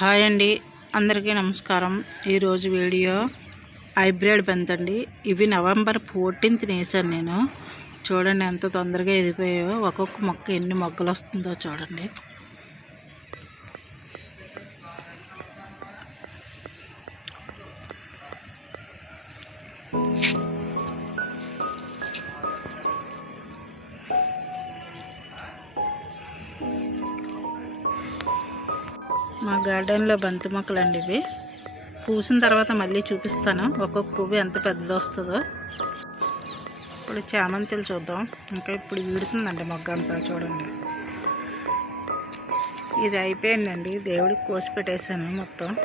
Hi అండి. అందరికీ నమస్కారం. ఈరోజు వీడియో హైబ్రిడ్ బంతండి ఇవి నవంబర్ ఫోర్టీన్త్ వేసాను నేను. చూడండి ఎంత తొందరగా ఎదిగిపోయాయో. ఒక్కొక్క మొక్క ఎన్ని మొగ్గలు వస్తుందో చూడండి. మా గార్డెన్లో బంతి మొక్కలు అండి ఇవి. పూసిన తర్వాత మళ్ళీ చూపిస్తాను. ఒక్కొక్క పువ్వు ఎంత పెద్దది వస్తుందో. ఇప్పుడు చామంతులు చూద్దాం. ఇంకా ఇప్పుడు వీడుతుందండి మొగ్గ అంతా చూడండి. ఇది అయిపోయిందండి. దేవుడికి కోసి పెట్టేశాను మొత్తం.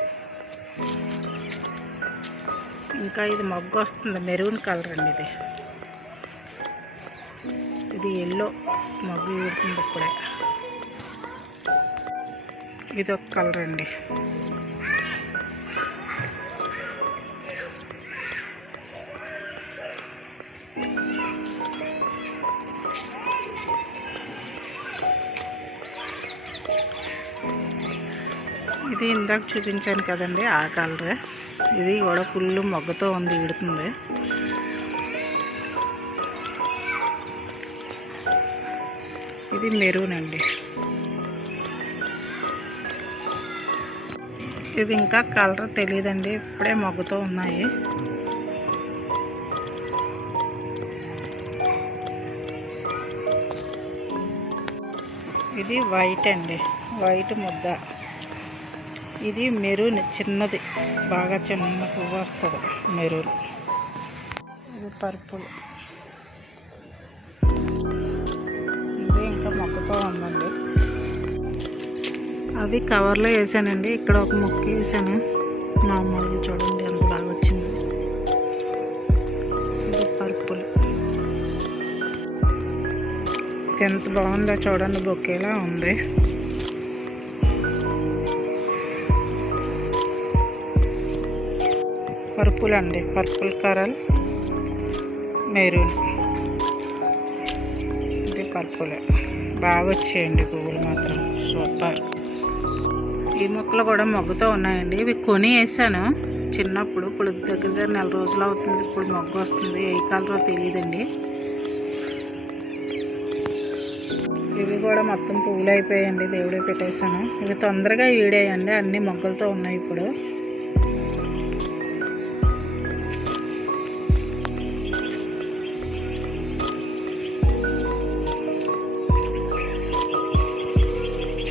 ఇంకా ఇది మొగ్గ వస్తుంది. మెరూన్ కలర్ అండి ఇది. ఇది ఎల్లో మొగ్గు వీడుతుంది ఇప్పుడే. ఇది ఒక కలర్ అండి. ఇది ఇందాక చూపించాను కదండి ఆ కలరే. ఇది కూడా ఫుల్ మొగ్గతో ఉంది విడుతుంది. ఇది మెరూన్ అండి. ఇవి ఇంకా కలర్ తెలియదండి ఇప్పుడే మొగ్గుతో ఉన్నాయి. ఇది వైట్ అండి వైట్ ముద్ద. ఇది మెరూన్ చిన్నది బాగా చిన్న పువ్వు వస్తుంది మెరూన్. ఇది పర్పుల్. ఇది ఇంకా మొక్కతో ఉందండి. అవి కవర్లో వేసానండి. ఇక్కడ ఒక మొక్క వేసాను. మామూలుగా చూడండి ఎంత బాగా వచ్చింది. ఇది పర్పుల్. ఎంత బాగుందో చూడండి. బొకేలా ఉంది. పర్పుల్ అండి. Purple colour maroon. ఇది పర్పుల్. బాగా వచ్చాయండి. పువ్వులు మాత్రం. సూపర్. ఈ మొక్కలు కూడా మొగ్గుతో ఉన్నాయండి. ఇవి కొని వేసాను. చిన్నప్పుడు ఇప్పుడు దగ్గర దగ్గర నెల రోజులు అవుతుంది. ఇప్పుడు మొగ్గు వస్తుంది. ఏ కలరో తెలియదండి. ఇవి కూడా మొత్తం పువ్వులు అయిపోయాయండి. దేవుడే పెట్టేశాను. ఇవి తొందరగా వీడాయండి అన్ని మొగ్గలతో ఉన్నాయి ఇప్పుడు.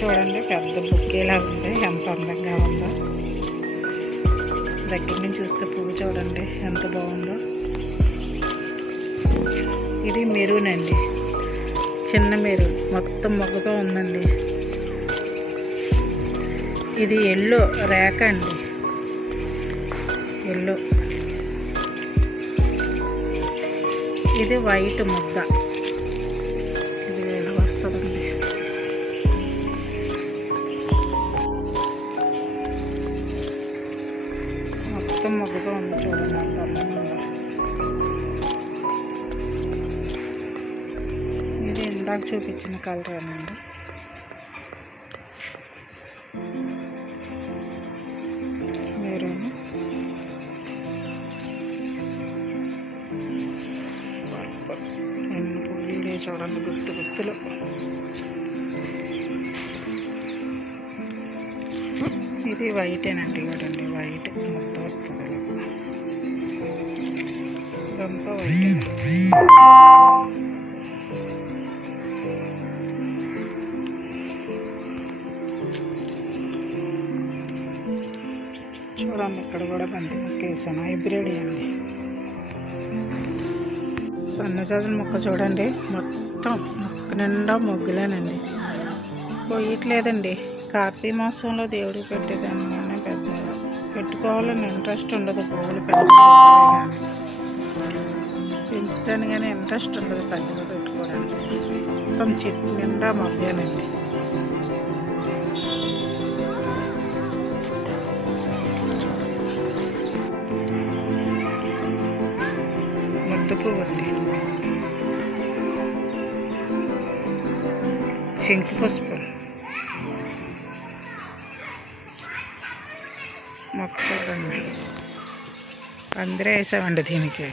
చూడండి పెద్ద బుక్కేలా ఉంది. ఎంత అందంగా ఉందో. దగ్గర నుంచి చూస్తే పువ్వు చూడండి ఎంత బాగుందో. ఇది మెరూన్ అండి. చిన్న మెరూన్. మొత్తం మొగ్గతో ఉందండి. ఇది ఎల్లో రేఖ అండి. ఎల్లో. ఇది వైట్ ముద్ద మొత్తం మొగ్గగా ఉంది చూడండి అంత అందంగా ఉందో. ఇది ఇందాక చూపించిన కలర్ అండి మెరూన్ ఎన్ని పువ్వులు చూడండి గుర్తు గుర్తులు ఇది వైటేనండి చూడండి వైట్ మొత్తం వస్తుంది ఇలా. ఇదంతా వైట్. చూడండి ఇక్కడ కూడా బంతి మొక్క వేసాను. హైబ్రిడ్ అండి. సన్నజాజుల మొక్క చూడండి. మొత్తం మొక్క నిండా మొగ్గులేనండి. పోయట్లేదండి. కార్తీక మాసంలో దేవుడికి పెట్టేదాన్ని కానీ పెద్ద పెట్టుకోవాలని ఇంట్రెస్ట్ ఉండదు. పువ్వులు పెంచుకోవాలి కానీ. పెంచుతాను కానీ ఇంట్రెస్ట్ ఉండదు పెద్దగా పెట్టుకోవడానికి. మొత్తం చెట్టు నిండా మొగ్గానండి ముద్దు పువ్వు అండి పుష్పం. మొక్క చూడండి పందిరే వేసామండి దీనికి